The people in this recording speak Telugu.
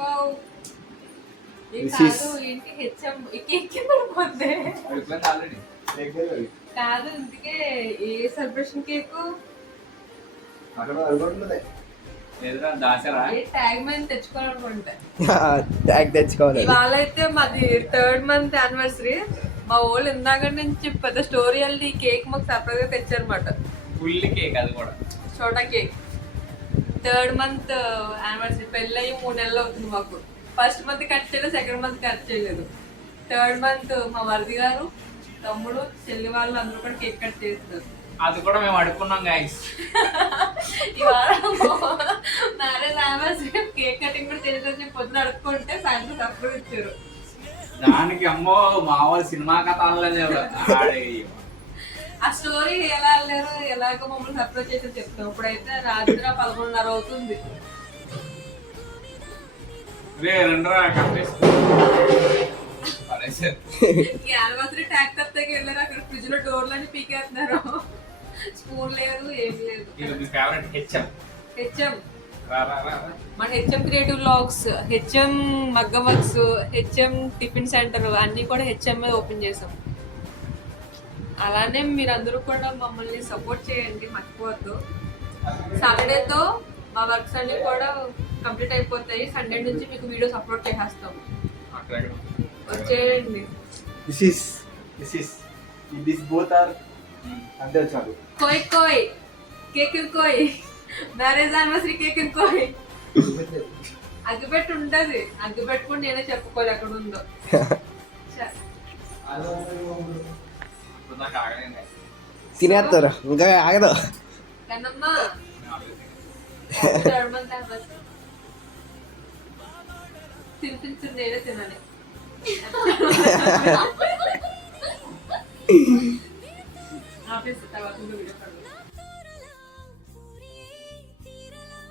వావ్ ఇది కాదు ఏంటి హెచ్ఎం కేక్ పడిపోతే కాదు ఇందుకే ఏ సెలబ్రేషన్ కేక్ తెచ్చుకోవాలి. ఇవాళ అయితే మాది 3rd month యానివర్సరీ. మా వాళ్ళు ఇందాక నుంచి పెద్ద స్టోరీ వెళ్ళి ఈ కేక్ మాకు సర్ప్రైజ్ గా తెచ్చారనమాట. చోటా కేక్ 3rd month యానివర్సరీ. పెళ్ళి 3 నెలలు అవుతుంది మాకు. 1st month కట్ చేయలేదు, 2nd month కట్ చేయలేదు. 3rd month మా వరది గారు, తమ్ముడు, చెల్లి వాళ్ళు అందరూ కూడా కేక్ కట్ చేస్తారు. అది కూడా మేము అడుక్కున్నాం గైస్. ఇవాళ మ్యారేజ్ యానివర్సరీ కేక్ కటింగ్ కూడా తెలియదని పొద్దున అడుక్కుంటే సాయంత్రం సర్ప్రైజ్ ఇచ్చారు. దానికి అమ్మో మామూలు సినిమా కథ అనలేదు. ఆ స్టోరీ ఎలా వెళ్ళారు, ఎలాగో మమ్మల్ని సర్ప్రైజ్ చేసి చెప్తాం. ఇప్పుడైతే రాత్రి 11:30 అవుతుంది. యానివర్సరీ ట్యాక్టర్ దగ్గర వెళ్ళారు. అక్కడ ఫ్రిడ్జ్ లో డోర్లన్నీ పీకేస్తున్నారు. స్పూన్ లేదు, ఏం లేదు. హెచ్ఎం మన హెచ్ఎం క్రియేటివ్ వ్లాగ్స్, హెచ్ఎం మగ్గం వర్క్స్, హెచ్ఎం టిఫిన్ సెంటర్ అన్ని కూడా హెచ్ఎం మీద ఓపెన్ చేసాం. అలానే మీరందరూ కూడా మమ్మల్ని సపోర్ట్ చేయండి, మర్చిపోవద్దు. సాటర్డేతో మా వర్క్స్ అన్ని కూడా కంప్లీట్ అయిపోతాయి. సండే నుంచి మీకు వీడియోస్ అప్లోడ్ చేసేస్తాం. వచ్చేయండి. కోయ్ కోయ్ కేక్ కోయ్ మ్యారేజ్ యానివర్సరీ కేక్ కోయ్. అగ్గిపెట్టి ఉంటది, అగ్గి పెట్టుకుని నేనే చెప్పుకోవాలి ఎక్కడ ఉందో. తినేస్తారు ఇంకా ఆగదు. కన్నమ్మ తినిపించు, నేనే తినాలి. ఆఫీస్ తర్వాత వీడియో